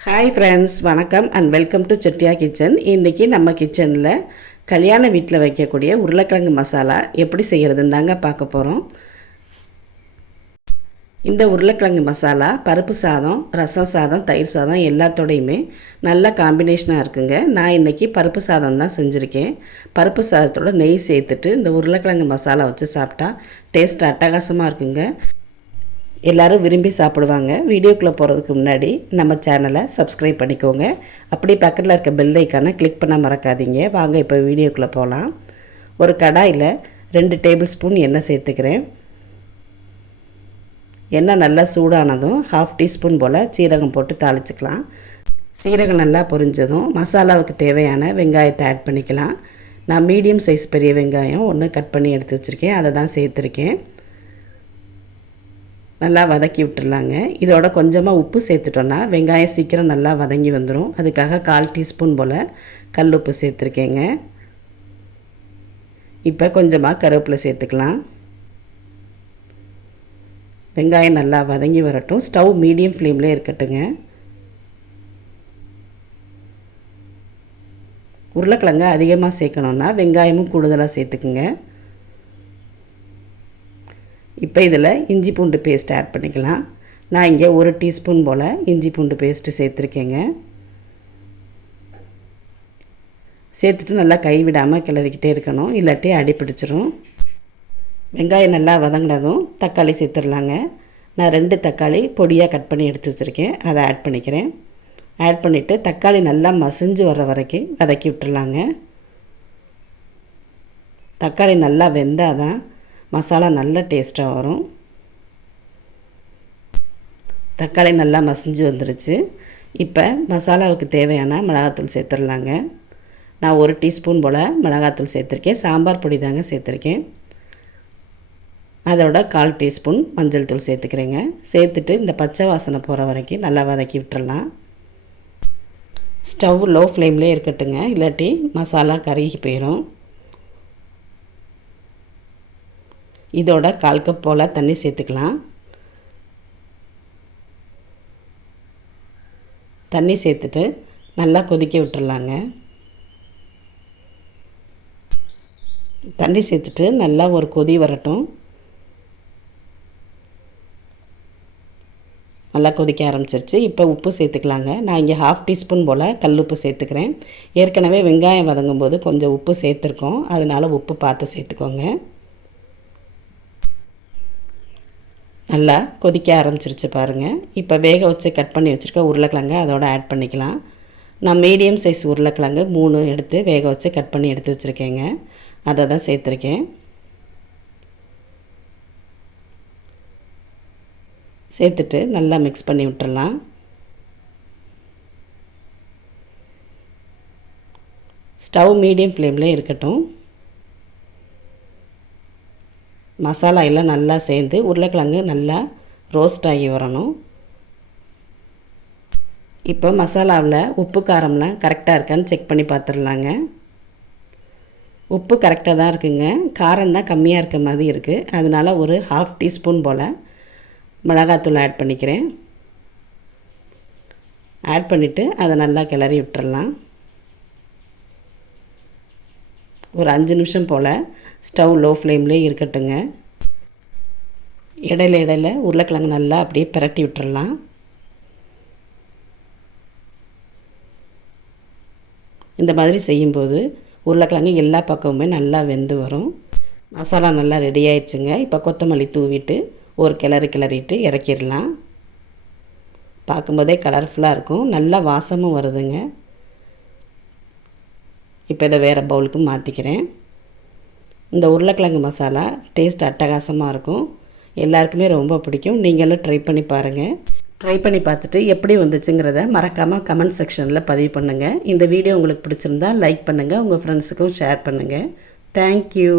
Hi friends வணக்கம் and welcome to Chettiya kitchen இன்றைக்கி நம்ம கிச்சனில் கல்யாண வீட்டில் வைக்கக்கூடிய உருளைக்கிழங்கு மசாலா எப்படி செய்கிறதுன்னு தாங்க பார்க்க போகிறோம் இந்த உருளைக்கிழங்கு மசாலா பருப்பு சாதம் ரசம் சாதம் தயிர் சாதம் எல்லாத்தோடையுமே நல்ல காம்பினேஷனாக இருக்குங்க. நான் இன்றைக்கி பருப்பு சாதம் தான் செஞ்சுருக்கேன். பருப்பு சாதத்தோட நெய் சேர்த்துட்டு இந்த உருளைக்கிழங்கு மசாலா வச்சு சாப்பிட்டா டேஸ்ட் அட்டகாசமாக இருக்குங்க. எல்லோரும் விரும்பி சாப்பிடுவாங்க. வீடியோக்குள்ளே போகிறதுக்கு முன்னாடி நம்ம சேனலை சப்ஸ்கிரைப் பண்ணிக்கோங்க. அப்படி பக்கத்தில் இருக்க பெல் ஐக்கானை கிளிக் பண்ண மறக்காதீங்க. வாங்க இப்போ வீடியோக்குள்ளே போகலாம் ஒரு கடாயில் ரெண்டு டேபிள் ஸ்பூன் எண்ணெய் சேர்த்துக்கிறேன். எண்ணெய் நல்லா சூடானதும் ஹாஃப் டீஸ்பூன் போல் சீரகம் போட்டு தாளிச்சுக்கலாம். சீரகம் நல்லா பொரிஞ்சதும் மசாலாவுக்கு தேவையான வெங்காயத்தை ஆட் பண்ணிக்கலாம். நான் மீடியம் சைஸ் பெரிய வெங்காயம் ஒன்று கட் பண்ணி எடுத்து வச்சுருக்கேன். அதை தான் சேர்த்துருக்கேன். நல்லா வதக்கி விட்டுடலாங்க இதோட கொஞ்சமாக உப்பு சேர்த்துட்டோன்னா வெங்காயம் சீக்கிரம் நல்லா வதங்கி வந்துடும் அதுக்காக கால் டீஸ்பூன் போல் கல் உப்பு சேர்த்துருக்கேங்க. இப்போ கொஞ்சமாக கருவேப்பிலை சேர்த்துக்கலாம். வெங்காயம் நல்லா வதங்கி வரட்டும். ஸ்டவ் மீடியம் ஃப்ளேமில் இருக்கட்டுங்க. உருளைக்கிழங்கு அதிகமாக சேர்க்கணுன்னா வெங்காயமும் கூடுதலாக சேர்த்துக்குங்க. இப்போ இதில் இஞ்சி பூண்டு பேஸ்ட் ஆட் பண்ணிக்கலாம். நான் இங்கே ஒரு டீஸ்பூன் போல் இஞ்சி பூண்டு பேஸ்ட்டு சேர்த்துருக்கேங்க. சேர்த்துட்டு நல்லா கைவிடாமல் கிளறிக்கிட்டே இருக்கணும். இல்லாட்டி அடி பிடிச்சிரும். வெங்காயம் நல்லா வதங்கினதும் தக்காளி சேர்த்துடலாங்க. நான் ரெண்டு தக்காளி பொடியாக கட் பண்ணி எடுத்து வச்சுருக்கேன். அதை ஆட் பண்ணிக்கிறேன். ஆட் பண்ணிவிட்டு தக்காளி நல்லா மசிஞ்சு வர வரைக்கும் வதக்கி விட்டுருலாங்க தக்காளி நல்லா வெந்தால் தான் மசாலா நல்ல டேஸ்ட்டாக வரும். தக்காளி நல்லா மசிஞ்சு வந்துருச்சு. இப்போ மசாலாவுக்கு தேவையான மிளகாத்தூள் சேர்த்துடலாங்க. நான் ஒரு டீஸ்பூன் போல் மிளகாத்தூள் சேர்த்துருக்கேன். சாம்பார் பொடி தாங்க சேர்த்துருக்கேன். அதோட கால் டீஸ்பூன் மஞ்சள் தூள் சேர்த்துக்கிறேங்க. சேர்த்துட்டு இந்த பச்சை வாசனை போகிற வரைக்கும் நல்லா வதக்கி விட்டுறலாம். ஸ்டவ் லோ ஃப்ளேம்லேயே இருக்கட்டுங்க. இல்லாட்டி மசாலா கருகி போயிடும் இதோட கால் கப் போல் தண்ணி சேர்த்துக்கலாம். தண்ணி சேர்த்துட்டு நல்லா கொதிக்க விட்டுடலாங்க தண்ணி சேர்த்துட்டு நல்லா ஒரு கொதி வரட்டும். நல்லா கொதிக்க ஆரம்பிச்சிருச்சு. இப்போ உப்பு சேர்த்துக்கலாங்க. நான் இங்கே ஹாஃப் டீஸ்பூன் போல் கல் உப்பு சேர்த்துக்கிறேன். ஏற்கனவே வெங்காயம் வதங்கும் போது கொஞ்சம் உப்பு சேர்த்துருக்கோம். அதனால் உப்பு பார்த்து சேர்த்துக்கோங்க. நல்லா கொதிக்க ஆரம்பிச்சிருச்சு பாருங்கள் இப்போ வேக வச்சு கட் பண்ணி வச்சுருக்க உருளைக்கிழங்கு அதோட ஆட் பண்ணிக்கலாம். நான் மீடியம் சைஸ் உருளைக்கிழங்கு மூணு எடுத்து வேக வச்சு கட் பண்ணி எடுத்து வச்சுருக்கேங்க. அதை தான் சேர்த்துருக்கேன். சேர்த்துட்டு நல்லா மிக்ஸ் பண்ணி விட்டுறலாம். ஸ்டவ் மீடியம் ஃப்ளேமில் இருக்கட்டும். மசாலா எல்லாம் நல்லா சேர்ந்து உருளைக்கிழங்கு நல்லா ரோஸ்ட் ஆகி வரணும். இப்போ மசாலாவில் உப்பு காரம்லாம் கரெக்டாக இருக்கான்னு செக் பண்ணி பார்த்துடலாங்க. உப்பு கரெக்டாக தான் இருக்குங்க. காரம் தான் கம்மியாக இருக்க மாதிரி இருக்குது அதனால் ஒரு ஹாஃப் டீஸ்பூன் போல் மிளகாத்தூள் ஆட் பண்ணிக்கிறேன். ஆட் பண்ணிவிட்டு அதை நல்லா கிளறி விட்டுறலாம். ஒரு அஞ்சு நிமிஷம் போல் ஸ்டவ் லோ ஃப்ளேம்லேயே இருக்கட்டுங்க. இடையில இடையில உருளைக்கிழங்கு நல்லா அப்படியே பிரட்டி விட்டுறலாம். இந்த மாதிரி செய்யும்போது உருளைக்கிழங்கு எல்லா பக்கமுமே நல்லா வெந்து வரும். மசாலா நல்லா ரெடி ஆயிடுச்சுங்க. இப்போ கொத்தமல்லி தூவிட்டு ஒரு கிளறு கிளறிட்டு இறக்கிடலாம். பார்க்கும்போதே கலர்ஃபுல்லாக இருக்கும். நல்லா வாசமும் வருதுங்க. இப்போ இதை வேறு பவுலுக்கு மாற்றிக்கிறேன். இந்த உருளைக்கிழங்கு மசாலா டேஸ்ட் அட்டகாசமாக இருக்கும். எல்லாருக்குமே ரொம்ப பிடிக்கும். நீங்களும் ட்ரை பண்ணி பாருங்கள் ட்ரை பண்ணி பார்த்துட்டு எப்படி வந்துச்சுங்கிறத மறக்காமல் கமெண்ட் செக்ஷனில் பதிவு பண்ணுங்கள் இந்த வீடியோ உங்களுக்கு பிடிச்சிருந்தா லைக் பண்ணுங்கள் உங்கள் ஃப்ரெண்ட்ஸுக்கும் ஷேர் பண்ணுங்கள் தேங்க்யூ.